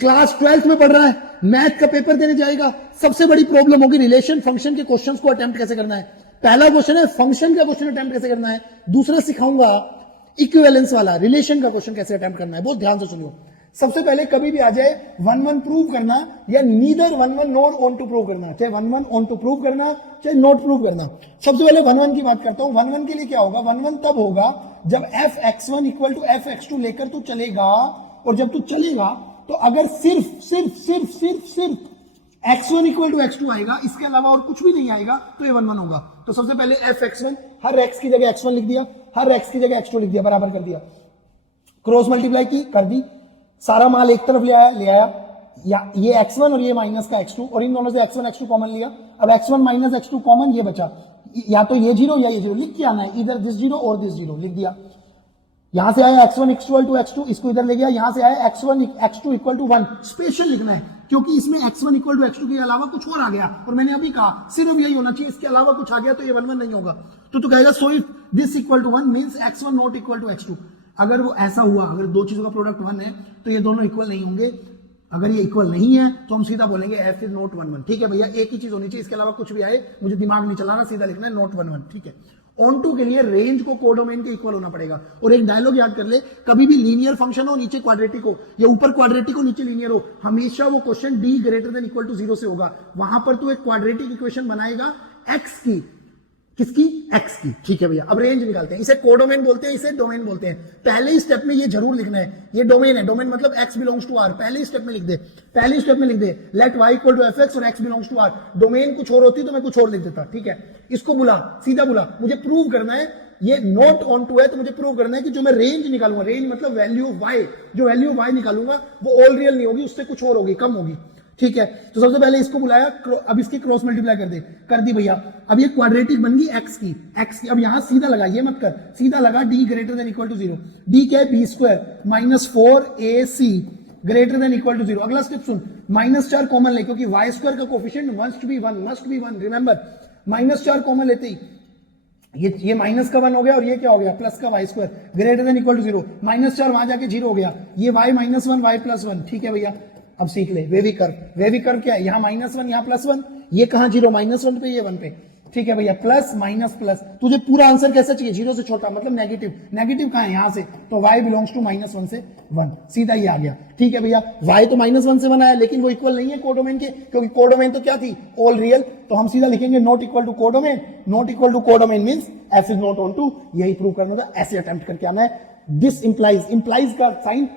Class 12th में पढ़ रहा है, मैथ का पेपर देने जाएगा, सबसे बड़ी प्रॉब्लम होगी रिलेशन फंक्शन के क्वेश्चंस को अटेम्प्ट कैसे करना है। पहला क्वेश्चन है फंक्शन का क्वेश्चन अटेम्प्ट कैसे करना है, दूसरा सिखाऊंगा इक्विवेलेंस वाला रिलेशन का क्वेश्चन कैसे अटेम्प्ट करना है। बहुत ध्यान से सुनियो। सबसे पहले कभी भी आ जाए 1-1 प्रूव करना या neither 1-1 nor onto prove करना, चाहे 1-1 ऑन टू प्रूव करना चाहे नोट प्रूव करना। सबसे पहले 1-1 की बात करता हूं। 1-1 के लिए क्या होगा, 1-1 तब होगा जब f(x1) इक्वल टू f(x2) लेकर तू चलेगा, और जब तू चलेगा तो अगर सिर्फ x1 इक्वल टू x2 आएगा, इसके अलावा और कुछ भी नहीं आएगा, तो ये 1-1 होगा। तो सबसे पहले f(x1) हर x की जगह x1 लिख दिया, हर x की जगह x2 लिख दिया, बराबर कर दिया, क्रॉस मल्टीप्लाई की, कर दी, सारा माल एक तरफ ले आया या ये x1 और ये माइनस का x2, और इन दोनों से x1 x2 कॉमन लिया। अब x1 माइनस x2 कॉमन, ये बचा, या तो ये जीरो या ये जीरो, लिख के आना है, इधर दिस जीरो और दिस जीरो, लिख दिया। यहां से आया x1 इक्वल टू x2, इसको इधर ले गया, यहां से आया x1 x2 equal to 1, special लिखना है क्योंकि इसमें x1 इक्वल टू x2 के अलावा कुछ और आ गया, और मैंने अभी कहा सिर्फ यही होना चाहिए, इसके अलावा कुछ आ गया तो ये 1-1 नहीं होगा। तो तू कहेगा so if this equal to 1 means x1 not equal to x2। अगर वो ऐसा हुआ, अगर दो चीजों का प्रोडक्ट 1 है तो ये दोनों इक्वल नहीं होंगे। अगर ये इक्वल नहीं है तो हम सीधा बोलेंगे f इज नॉट 1-1। ठीक है भैया, एक ही चीज होनी चाहिए, इसके अलावा कुछ भी आए मुझे दिमाग नहीं चलाना, सीधा लिखना है नॉट 1-1। ठीक है, ऑन टू के लिए रेंज को कोडोमेन के इक्वल होना पड़ेगा। और एक डायलॉग याद कर ले, कभी भी लीनियर फंक्शन हो नीचे क्वाड्रेटिक हो, या ऊपर क्वाड्रेटिक हो नीचे लीनियर हो, हमेशा वो question d greater than equal to 0 से होगा। वहां पर तू एक क्वाड्रेटिक इक्वेशन बनाएगा x की, किसकी, x की। ठीक है भैया, अब रेंज निकालते हैं। इसे कोडोमेन बोलते हैं, इसे डोमेन बोलते हैं। पहले ही स्टेप में ये जरूर लिखना है, ये डोमेन है, डोमेन मतलब x बिलोंग्स टू r, पहले ही स्टेप में लिख दे, पहले स्टेप में लिख दे let y equal to fx और x belongs to r। Domain कुछ और होती तो मैं कुछ और लिख देता। ठीक है, इसको बुला, सीधा बुला, मुझे प्रूव करना है ये नोट ऑन टू है, तो मुझे प्रूव करना है कि जो मैं रेंज निकालूंगा, रेंज मतलब वैल्यू ऑफ y, जो वैल्यू ऑफ y निकालूंगा वो ऑल रियल नहीं होगी, उससे कुछ और होगी, कम होगी। ठीक है, तो सबसे पहले इसको बुलाया, अब इसकी क्रॉस मल्टीप्लाई कर दी भैया। अब ये क्वाड्रेटिक बन गई x की। अब यहां सीधा लगा, ये मत कर, सीधा लगा d greater than equal to 0। d क्या है, b² minus 4ac greater than equal to 0। अगला स्टेप सुन, -4 कॉमन ले, क्योंकि y² का coefficient must be 1, remember, -4 common लेते ही ये माइनस का 1 हो गया, और ये क्या हो गया, प्लस का y² greater than equal to 0। -4 वहां जाके 0 हो गया, ये y -1 y +1। ठीक है भैया, अब सीख ले वेवी कर्व क्या है, यहाँ -1 यहाँ +1, ये कहां 0, -1 पे, ये 1 पे। ठीक है भैया, प्लस माइनस प्लस, तुझे पूरा आंसर कैसा चाहिए, 0 से छोटा मतलब नेगेटिव, नेगेटिव कहां है, यहां से, तो y बिलोंग्स टू -1 से 1, सीधा ये आ गया। ठीक है भैया, y तो -1 से 1 आया, लेकिन वो इक्वल नहीं है कोडोमेन के, क्योंकि कोडोमेन तो क्या थी, ऑल रियल। तो हम सीधा लिखेंगे not equal to codomain, not equal to codomain means f is not onto. यही प्रूव करना था, ऐसे अटेम्प्ट करके आना है। दिस इंप्लाइज का साइन